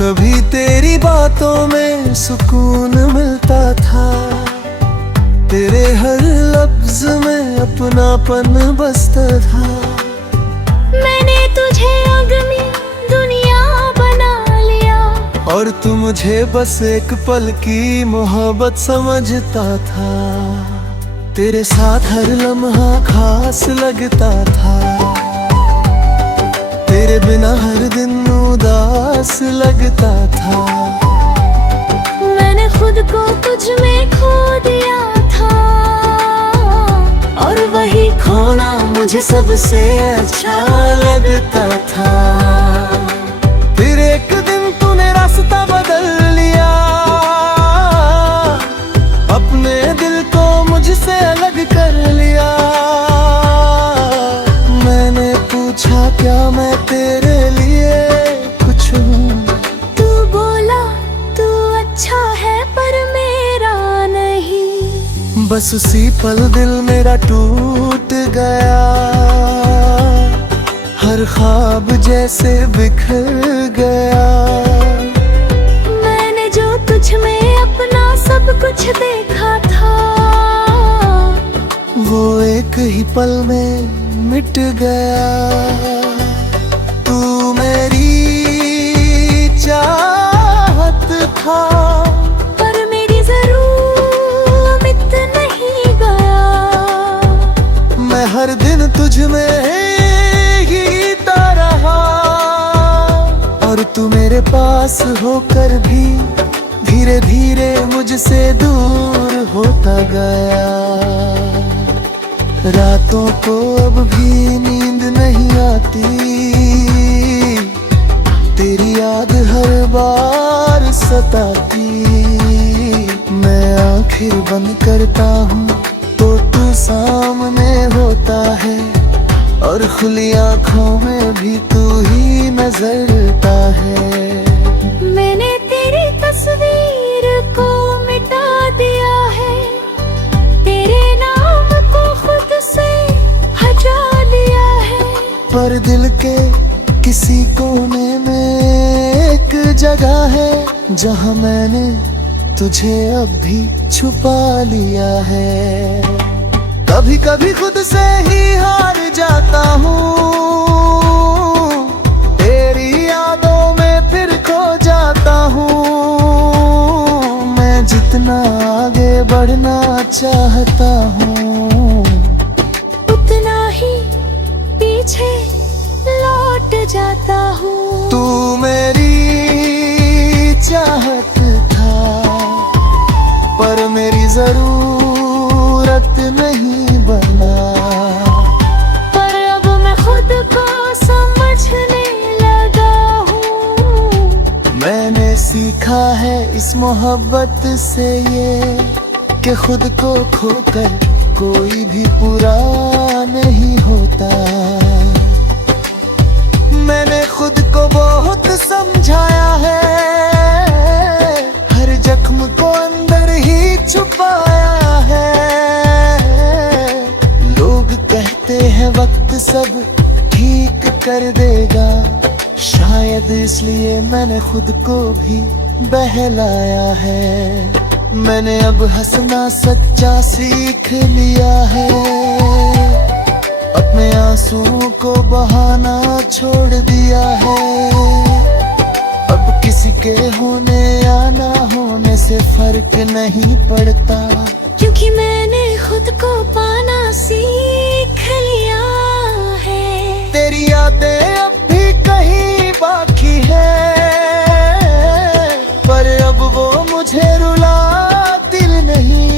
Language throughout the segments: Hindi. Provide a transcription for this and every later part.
कभी तेरी बातों में सुकून मिलता था, तेरे हर लफ्ज में अपनापन बसता था। मैंने तुझे अगमी दुनिया बना लिया, और तू मुझे बस एक पल की मोहब्बत समझता था। तेरे साथ हर लम्हा खास लगता था, तेरे बिना हर दिन उदास लगता था। मैंने खुद को तुझ में खो दिया था, और वही खोना मुझे सबसे अच्छा लगता था। फिर एक दिन तूने रास्ता बदल लिया, अपने दिल को मुझसे अलग कर लिया। मैंने पूछा क्या मैं तेरे लिए कुछ हूँ? तू बोला तू अच्छा है पर मेरा नहीं। बस उसी पल दिल मेरा टूट गया, हर ख्वाब जैसे बिखर गया। मैंने जो तुझ में अपना सब कुछ देखा था, वो एक ही पल में मिट गया। तू मेरी चाहत था, पर मेरी ज़रूरत नहीं गया। मैं हर दिन तुझ में जीता रहा, और तू मेरे पास होकर भी धीरे धीरे मुझसे दूर होता गया। रातों को अब भी नींद नहीं आती, तेरी याद हर बार सताती। मैं आंखें बंद करता हूँ तो तू सामने होता है, और खुली आंखों में भी तू ही नजरता है। मैंने तेरी तस्वीर को मिटा दिया है, तेरे नाम को खुद से हटा लिया है। पर दिल के किसी कोने में एक जगह है, जहाँ मैंने तुझे अब भी छुपा लिया है। कभी कभी खुद से ही हार जाता हूँ, तेरी यादों में फिर खो जाता हूँ। मैं जितना आगे बढ़ना चाहता हूँ, उतना ही पीछे लौट जाता हूँ। तू मेरी चाहत था, पर मेरी जरूरत नहीं बना। पर अब मैं खुद को समझने लगा हूँ। मैंने सीखा है इस मोहब्बत से ये, कि खुद को खोकर कोई भी पूरा नहीं होता। मैंने खुद को बहुत समझाया है, हर जख्म को अंदर ही छुपाया है। लोग कहते हैं वक्त सब ठीक कर देगा, शायद इसलिए मैंने खुद को भी बहलाया है। मैंने अब हंसना सच्चा सीख लिया है, अपने आंसुओं को बहाना छोड़ दिया है। अब किसी के होने या ना होने से फर्क नहीं पड़ता, क्योंकि मैंने खुद को पाना सीख लिया है। तेरी यादें अब भी कहीं बाकी है, पर अब वो मुझे रुलाती नहीं।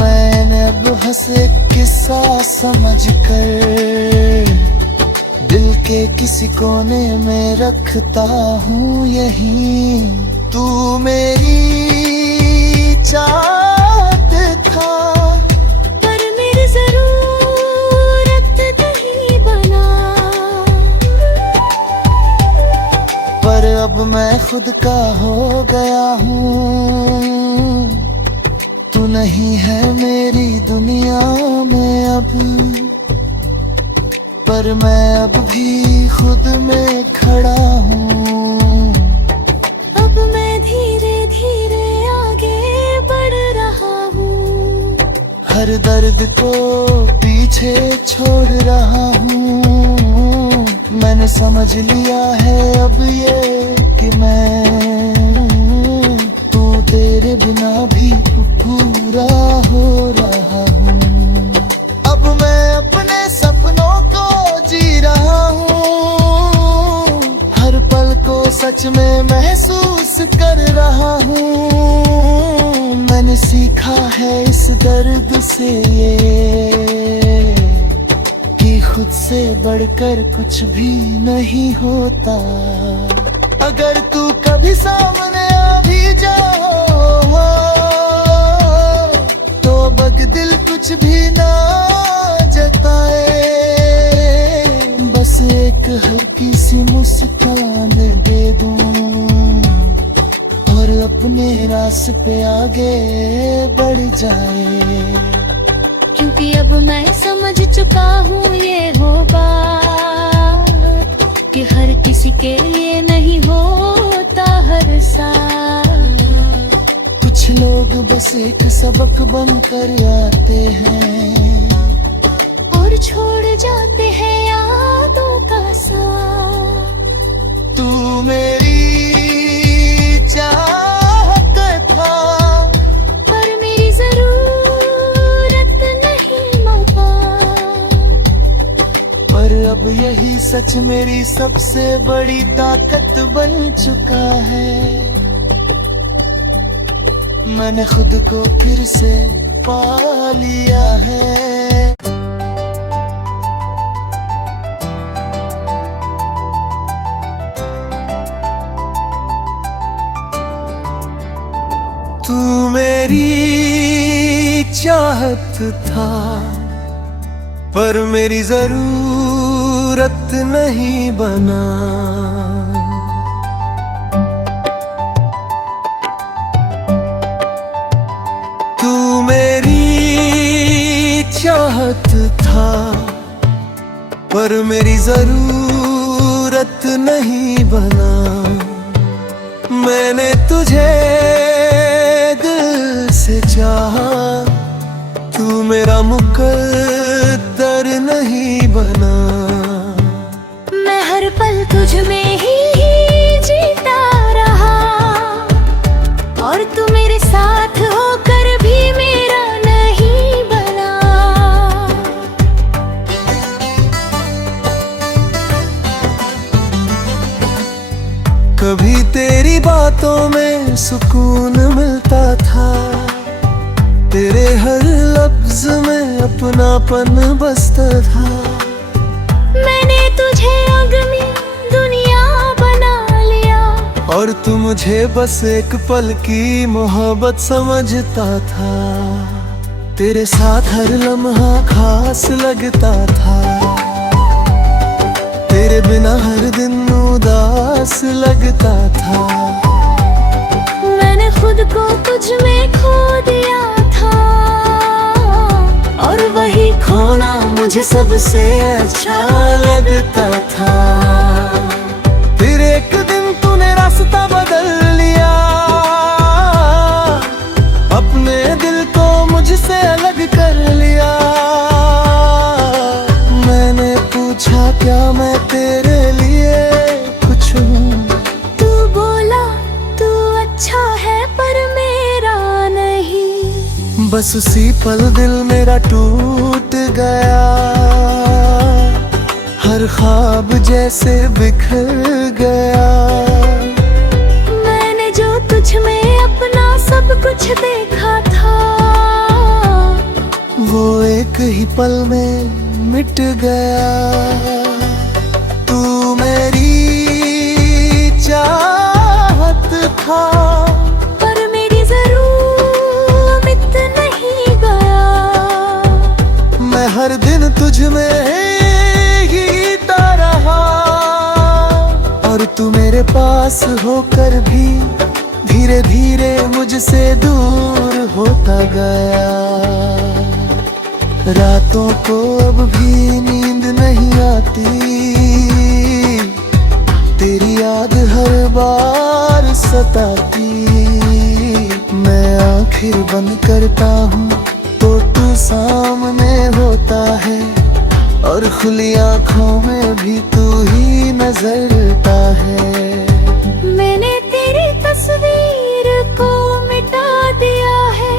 मैंने अब हंसे किस्सा समझकर दिल के किसी कोने में रखता हूँ यहीं। तू मेरी चाहत था, पर मेरी ज़रूरत नहीं बना। पर अब मैं खुद का हो गया हूँ, तू नहीं है मेरी दुनिया में अब। पर मैं अब भी खुद में खड़ा हूँ। हर दर्द को पीछे छोड़ रहा हूँ। मैंने समझ लिया है अब ये कि मैं तेरे बिना भी पूरा हो रहा हूँ। अब मैं अपने सपनों को जी रहा हूँ, हर पल को सच में महसूस कर रहा हूँ। मैंने सीखा है इस दर्द से ये कि खुद से बढ़कर कुछ भी नहीं होता। अगर तू कभी सामने आ भी जाओ तो बग दिल कुछ भी ना जताए, बस एक हल्की सी मुस्कान दे दूं और अपने रास्ते आगे बढ़ जाए। क्योंकि अब मैं समझ चुका हूँ ये हो बात कि हर किसी के लिए नहीं होता हर साल। कुछ लोग बस एक सबक बनकर आते हैं और छोड़ जाते हैं यादों का साथ। तू मेरी चाहत था पर मेरी जरूरत नहीं मौका। पर अब यही सच मेरी सबसे बड़ी ताकत बन चुका है। मैंने खुद को फिर से पा लिया है। तू मेरी चाहत था पर मेरी जरूरत नहीं बना। चाहत था पर मेरी जरूरत नहीं बना। मैंने तुझे दिल से चाहा, तू मेरा मुकद्दर नहीं बना। मैं हर पल तुझ में ही जीता रहा और तू मेरे साथ होकर भी मेरा नहीं बना। कभी तेरी बातों में सुकून मिलता था, तेरे हर लफ्ज में अपनापन बसता था। मैंने तुझे अगली दुनिया बना लिया और तू मुझे बस एक पल की मोहब्बत समझता था। तेरे साथ हर लम्हा खास लगता था, तेरे बिना हर दिन उदास लगता था। मैंने खुद को तुझ में खो दिया था और वही खोना मुझे सबसे अच्छा लगता था। फिर एक दिन तूने रास्ता बदल लिया, अपने दिल को मुझसे अलग कर लिया। मैंने पूछा क्या मैं तेरे लिए कुछ हूँ? तू बोला तू अच्छा है पर मेरा नहीं। बस उसी पल दिल मेरा टूट गया, हर ख्वाब जैसे बिखर गया। मैंने जो तुझ में अपना सब कुछ देखा था वो एक ही पल में मिट गया। तू मेरी चाहत था पर मेरी जरूरत नहीं गया। मैं हर दिन तुझ में ही रहा और तू मेरे पास होकर भी धीरे धीरे मुझसे दूर होता गया। रातों को अब भी नींद नहीं आती, तेरी याद हर बार सताती। मैं आंखें बंद करता हूँ तो तू सामने होता है और खुली आंखों में भी तू ही नजरता है। मैंने तेरी तस्वीर को मिटा दिया है,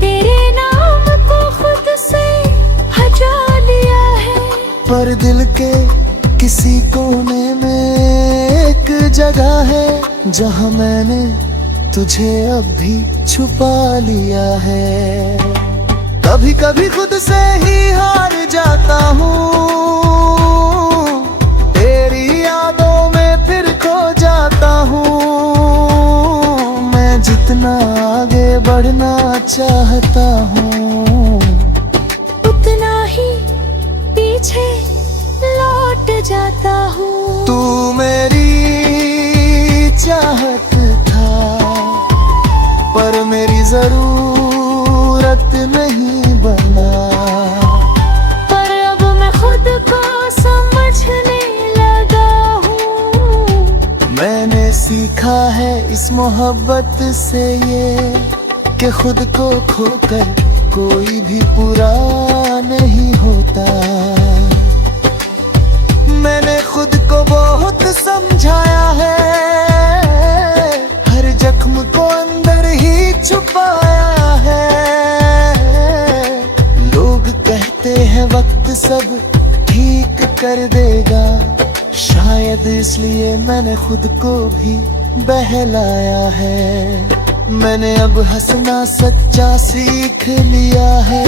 तेरे नाम को खुद से हटा लिया है। पर दिल के किसी कोने में एक जगह है जहां मैंने तुझे अब भी छुपा लिया है। कभी कभी खुद से ही हार जाता हूँ, तेरी यादों में फिर खो जाता हूँ। मैं जितना आगे बढ़ना चाहता हूँ, उतना ही पीछे लौट जाता हूँ। तू मेरी चाहत था पर मेरी जरूरत नहीं बना। पर अब मैं खुद को समझने लगा हूँ। मैंने सीखा है इस मोहब्बत से ये कि खुद को खोकर कोई भी पूरा नहीं होता। मैंने खुद को बहुत समझाया है, हर जख्म को अंदर ही छुपाया है। लोग कहते हैं वक्त सब ठीक कर देगा, शायद इसलिए मैंने खुद को भी बहलाया है। मैंने अब हंसना सच्चा सीख लिया है,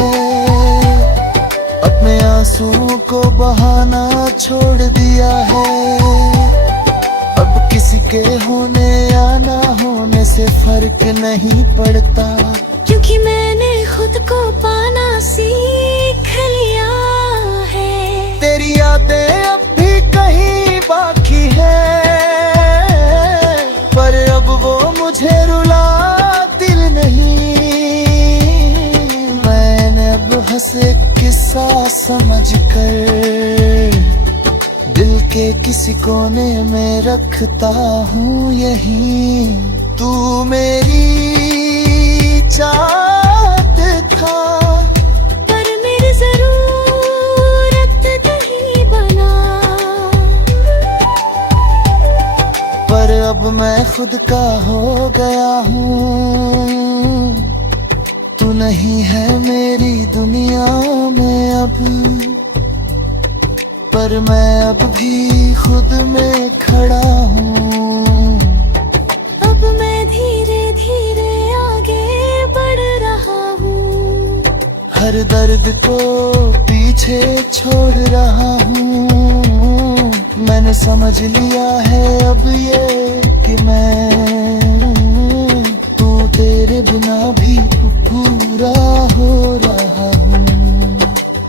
अपने आंसुओं को बहाना छोड़ दिया है। अब किसी के होने या ना होने से फर्क नहीं पड़ता, क्योंकि मैंने खुद को पाना सीख लिया है। तेरी यादें अब भी कहीं बाकी है, पर अब वो मुझे रुलाती नहीं। मैंने अब हंसे किस्सा समझकर दिल के किसी कोने में रखता हूँ यही। तू मेरी चाहत था पर मेरी जरूरत नहीं बना। पर अब मैं खुद का हो गया हूँ, तू नहीं है मेरी दुनिया में अब। पर मैं अब भी खुद में खड़ा हूँ, अब मैं धीरे धीरे आगे बढ़ रहा हूँ। हर दर्द को पीछे छोड़ रहा हूँ। मैंने समझ लिया है अब ये कि मैं तू तेरे बिना भी पूरा हो रहा हूँ।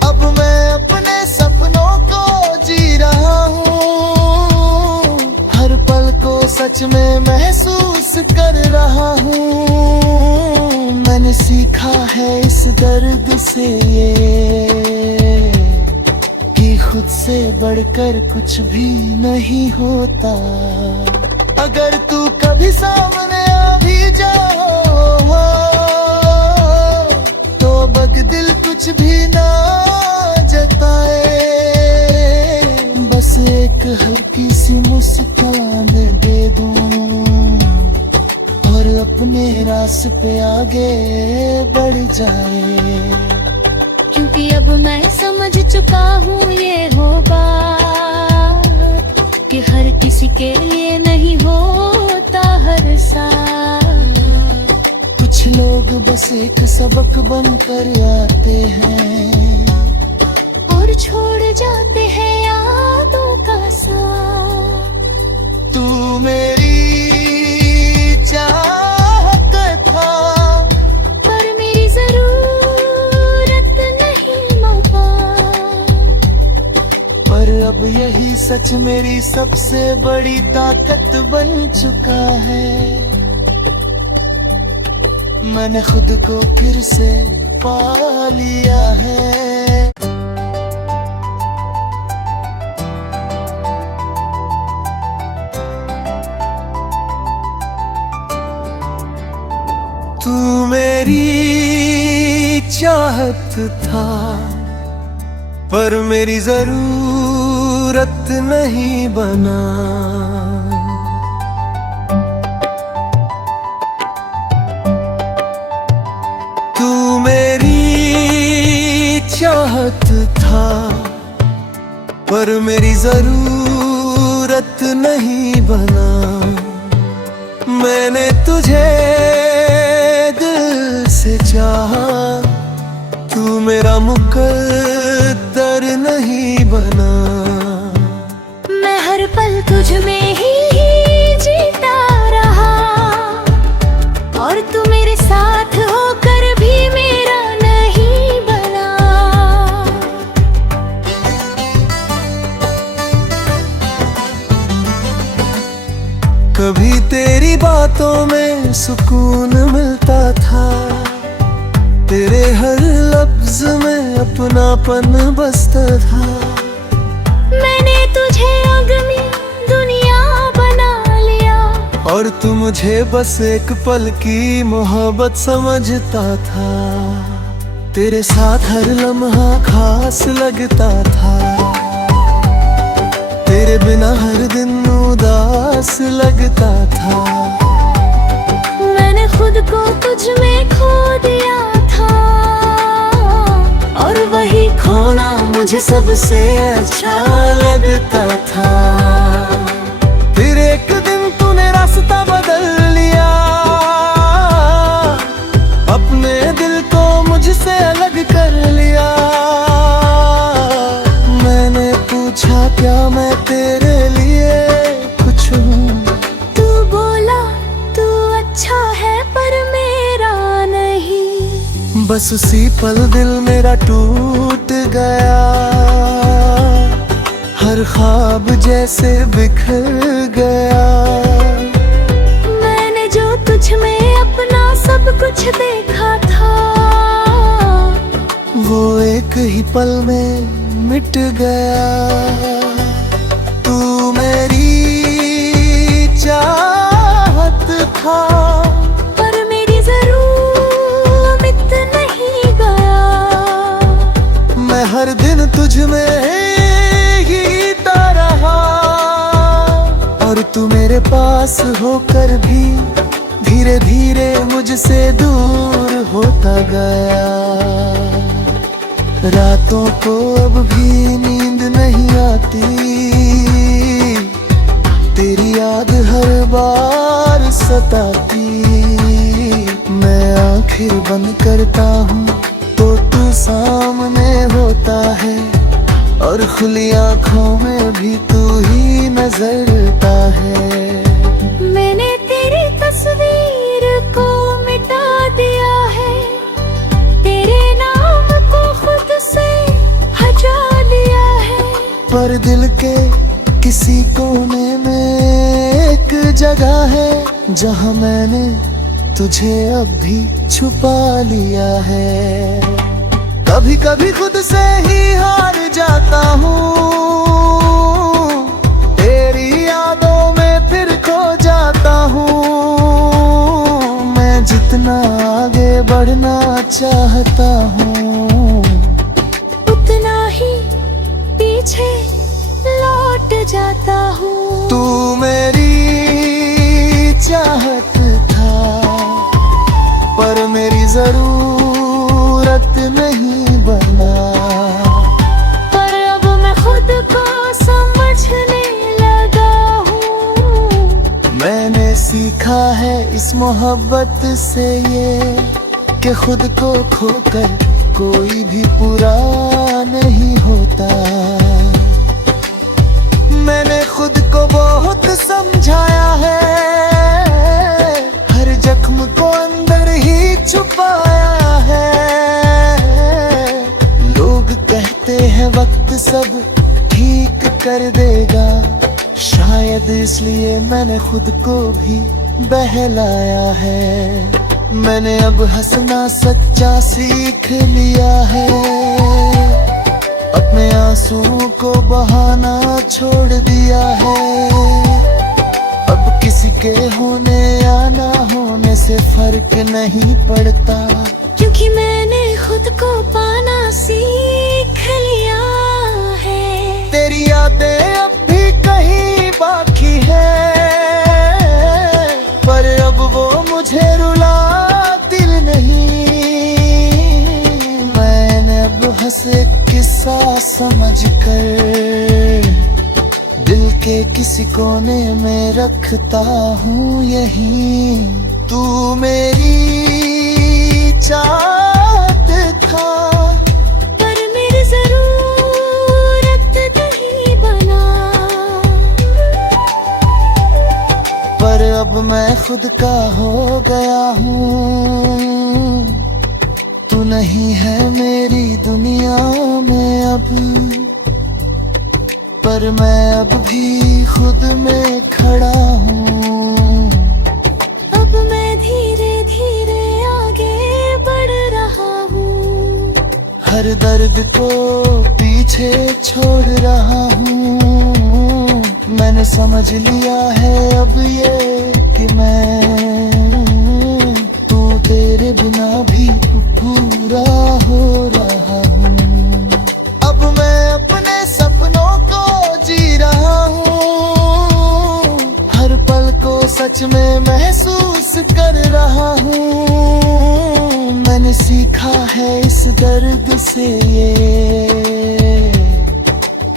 अब मैं अपने सपनों को जी रहा हूँ, हर पल को सच में महसूस कर रहा हूँ। मैंने सीखा है इस दर्द से ये कि खुद से बढ़कर कुछ भी नहीं होता। अगर तू कभी सामने आ भी जाओ तो बग दिल कुछ भी ना जताए, बस एक हल्की सी मुस्कान दे दूं और अपने रास्ते आगे बढ़ जाए। क्योंकि अब मैं समझ चुका हूँ ये होगा कि हर किसी के लिए नहीं होता हर साल। कुछ लोग बस एक सबक बनकर आते हैं और छोड़ जाते हैं यादों का साथ। तू मेरी चाहत था पर मेरी जरूरत नहीं मौका। पर अब यही सच मेरी सबसे बड़ी ताकत बन चुका है। मैंने खुद को फिर से पा लिया है। तू मेरी चाहत था, पर मेरी जरूरत नहीं बना। तू मेरी चाहत था, पर मेरी जरूरत नहीं बना। मैंने तुझे दिल से चाहा, तू मेरा मुकद्दर नहीं बना। मैं हर पल तुझ में ही जीता रहा, और तू मेरे साथ होकर भी मेरा नहीं बना। कभी तेरी बातों में सुकून मिलता था, तेरे हर लफ्ज में अपनापन बसता था। मैंने तुझे अगली दुनिया बना लिया, और तू मुझे बस एक पल की मोहब्बत समझता था। तेरे साथ हर लम्हा खास लगता था, तेरे बिना हर दिन उदास लगता था। मैंने खुद को तुझ में खो दिया था, और वही खोना मुझे सबसे अच्छा लगता था। फिर एक दिन तूने रास्ता बदल लिया, अपने दिल को मुझसे अलग कर लिया। मैंने पूछा क्या मैं तेरे लिए कुछ हूँ? तू बोला तू अच्छा है पर मेरा नहीं। बस उसी पल दिल मेरा टूट गया, हर ख्वाब जैसे बिखर गया। मैंने जो तुझ में अपना सब कुछ देखा था, वो एक ही पल में मिट गया। तू मेरी चाहत था, पर मेरी जरूरत नहीं गया। मैं हर दिन तुझ में जीता रहा, और तू मेरे पास होकर भी धीरे धीरे मुझसे दूर होता गया। रातों को अब भी नींद नहीं आती, तेरी याद हर बार सताती। मैं आंखें बंद करता हूँ तो तू सामने होता है, और खुली आंखों में भी तू ही नजरता है। मैंने तेरी तस्वीर को मिटा दिया है, तेरे नाम को खुद से हटा लिया है। पर दिल के किसी कोने में एक जगह है, जहाँ मैंने तुझे अब भी छुपा लिया है। कभी कभी खुद से ही हार जाता हूँ, तेरी यादों में फिर खो जाता हूँ। मैं जितना आगे बढ़ना चाहता हूँ, उतना ही पीछे लौट जाता हूँ। तू मेरी चाहत था, पर मेरी जरूरत नहीं बना। पर अब मैं खुद को समझने लगा हूँ। मैंने सीखा है इस मोहब्बत से ये, कि खुद को खोकर कोई भी पूरा नहीं होता। मैंने खुद को बहुत समझाया है, हर जख्म को अंदर ही छुपाया है। लोग कहते हैं वक्त सब ठीक कर देगा, शायद इसलिए मैंने खुद को भी बहलाया है। मैंने अब हंसना सच्चा सीख लिया है, अपने आंसुओं को बहाना छोड़ दिया है। अब किसी के होने या ना होने से फर्क नहीं पड़ता, क्योंकि मैंने खुद यादें अब भी कहीं बाकी है, पर अब वो मुझे रुलाती नहीं। मैंने अब हंसे किस्सा समझ कर दिल के किसी कोने में रखता हूँ यहीं। तू मेरी चाहत था, पर मेरी जरूरत नहीं बना। पर अब मैं खुद का हो गया हूँ। तू नहीं है मेरी दुनिया में अब, पर मैं अब भी खुद में खड़ा हूँ। अब मैं धीरे धीरे आगे बढ़ रहा हूँ। हर दर्द को पीछे छोड़ रहा हूँ। मैंने समझ लिया है अब ये कि मैं तू तेरे बिना भी पूरा हो रहा हूँ। अब मैं अपने सपनों को जी रहा हूँ। हर पल को सच में महसूस कर रहा हूँ। मैंने सीखा है इस दर्द से ये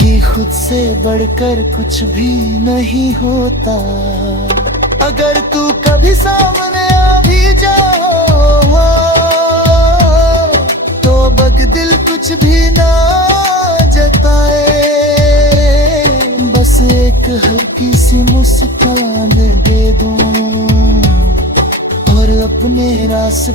कि खुद से बढ़कर कुछ भी नहीं होता। अगर तू कभी सामने आ भी जाओ तो बग दिल कुछ भी ना जताए। बस एक हल्की सी मुस्कान दे दूं और अपने रास्ते